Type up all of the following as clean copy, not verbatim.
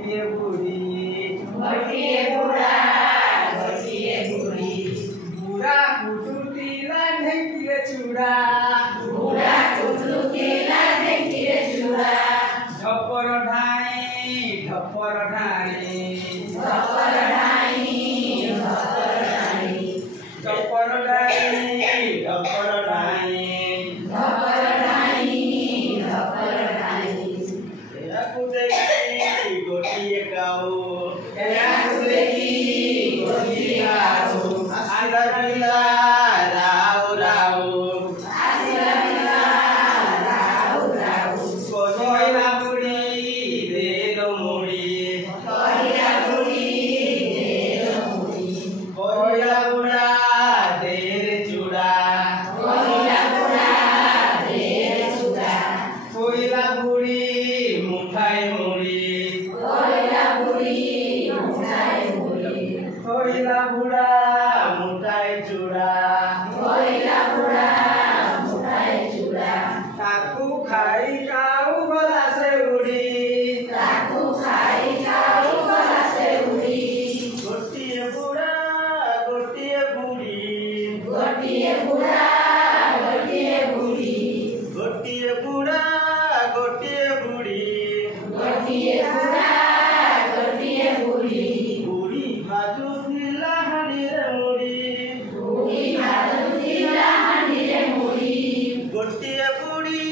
गोटिए बुढ़ी गोटिए बुढ़ा गोटिए बुढ़ी बुढ़ा कुटुतीला ढेंकीरे चूड़ा बुढ़ा कुटुतीला ढेंकीरे चूड़ा ढपर ढाई ढपर ढाई ढपर ढाई ढपर ढाई ढपर ढाई ढपर ढाई ढपर ढाई ढपर ढाई याकू देखी गोटिए गाओ याकू देखी गोटिए गाओ आंदा बिला राव राव आसिला बिला राव राव कोइला बुढ़ी दे दो मुड़ी कोइला बुढ़ी दे दो मुड़ी कोइला बुढ़ा दे रे चूड़ा कोइला बुढ़ा दे रे चूड़ा कोइला बुढ़ी मुठाई मुड़ी कोइला बुढ़ी मुठाई मुड़ी कोइला बुढ़ा मुठाई चूड़ा कोइला बुढ़ा मुठाई चूड़ा ताकू खाई काऊ गला से उड़ी ताकू खाई काऊ गला से उड़ी गोटिए बुढ़ा गोटिए बुढ़ी गोटिए बुढ़ा गोटिए बुढ़ी गोटिए बुढ़ा गोटिए बुढ़ी गोटिए बुढ़ा गोटिए बुढ़ी बुढ़ी बाजू दिला हनी रे मुड़ी बुढ़ी भादुतीला हांडीरे मुड़ी गोटिए बुढ़ी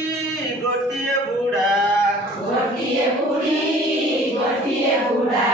गोटिए बुढ़ा गोटिए बुढ़ी गोटिए बुढ़ा